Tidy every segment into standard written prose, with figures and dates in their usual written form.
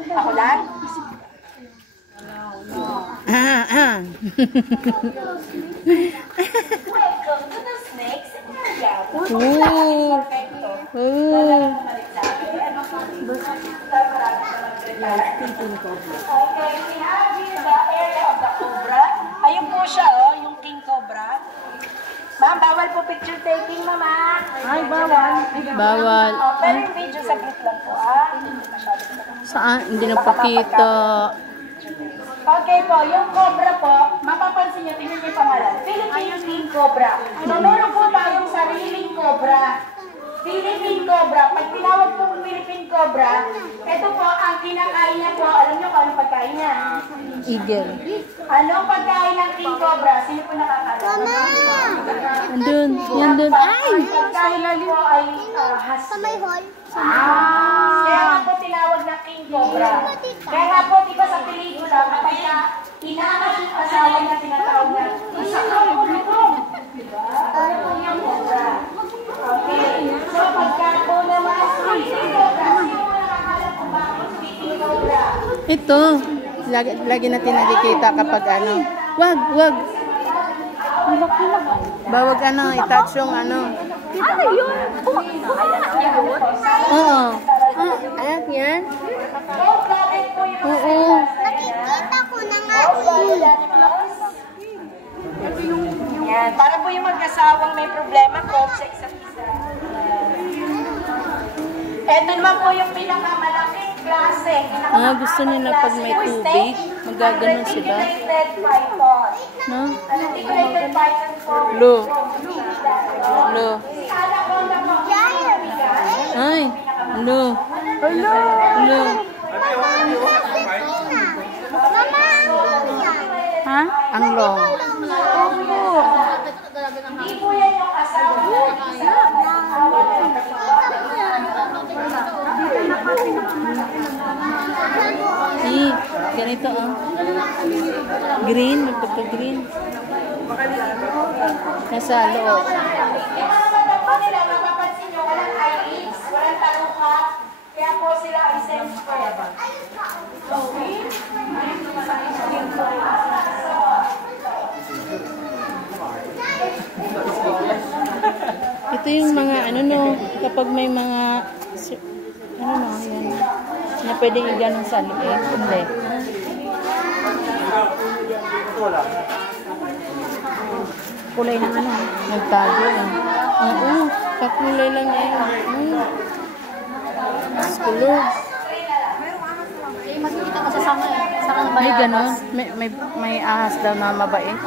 Ako lang? Welcome to the snakes area. Okay, we have here the area of the cobra. Ayun po siya, oh, yung king cobra. Ma'am, bawal po picture taking, mama. Ay, bawal. Bawal. Pero yung video saglit lang po, ah. Saan? Hindi na pakita. Okay po, yung cobra po, mapapansin nyo, tingnan nyo yung pangalan. Philippine King Cobra. So, meron po tayong sariling cobra. Philippine Cobra. Pag tinawag pong Philippine Cobra, ito po, ang kinakain niya po, alam nyo kung anong pagkain niya? Eagle. Anong pagkain ng King Cobra? Sino po nakakala? Andun. Yan dun. Ay! Pagkain po ay husky. Sa may hall. Kaya nga po tinawag na King Cobra. Kaya nga po, di ba sa pelikula, kapag inaangat yung asawa niya, tinatawag na, isa ka po nito. Diba? Ano po yung cobra? Okay. So, pagka po naman, King Cobra, sino po nakakala kung bakit King Cobra? Ito. Lagi natin nakikita kapag ano. Wag. Bawag ano, itouch yung ano. Ano yun? Oo. Ayan, yan. Oo. Nakikita ko na nga. Yan. Para po yung mag-asawang may problema, call sa isa't isa. Ito naman po yung pinakamalaking klase. Gusto nila pag may tubig, magaganon sila. Integrated python. No? Integrated python po. Lo. Si Anaconda po. Ay. Lo. Lo. Ha? Ang long. Hindi po yan yung asawa ko. Ganito green, magpagka-green. Nasa loob. Po nila, mapapansin nyo, walang eyelids, walang taluka, kaya po sila ay semi-square. Ito yung mga kapag may mga yan, na pwedeng i-ganon sa liit. Hindi. Kulay ng ano? Nagtago yan. Oo, kakulay lang yan. Skulo. Makikita ko sa sama eh. Sa kanang May ganon. May ahas daw na mabait.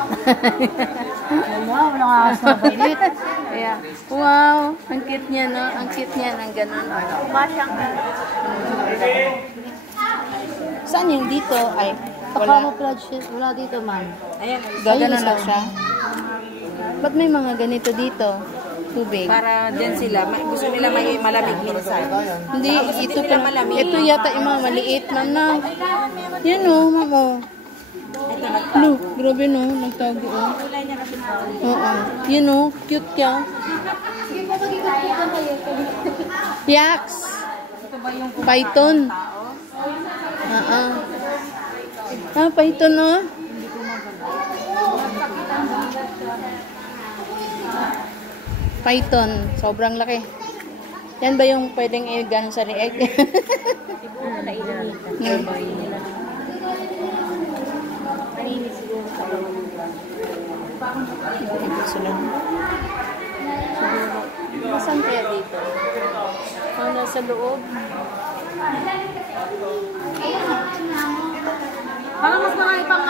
Wow, walang ahas na balit. Kaya, wow, ang cute niya, no? Ang cute niya ng ganon. Masyang. Saan yung dito? Ay, Camouflage shit. Wala dito man. Ayan, gaganon lang siya. Ba't may mga ganito dito? Tubig. para din sila, gusto nila may malamig minsan. Hindi, ito pa. malamig. Ito yata yung mga maliit, ma'am na. Yan o, ma'am o. Lo, grabe no, nagtago o. Oo. Yan o, cute ka. Yaks. Python. Python o. Python, sobrang laki. Yan ba yung pwedeng i-ganon sa lieg? Saan kaya dito? Nasa loob. Parang mas mga ibang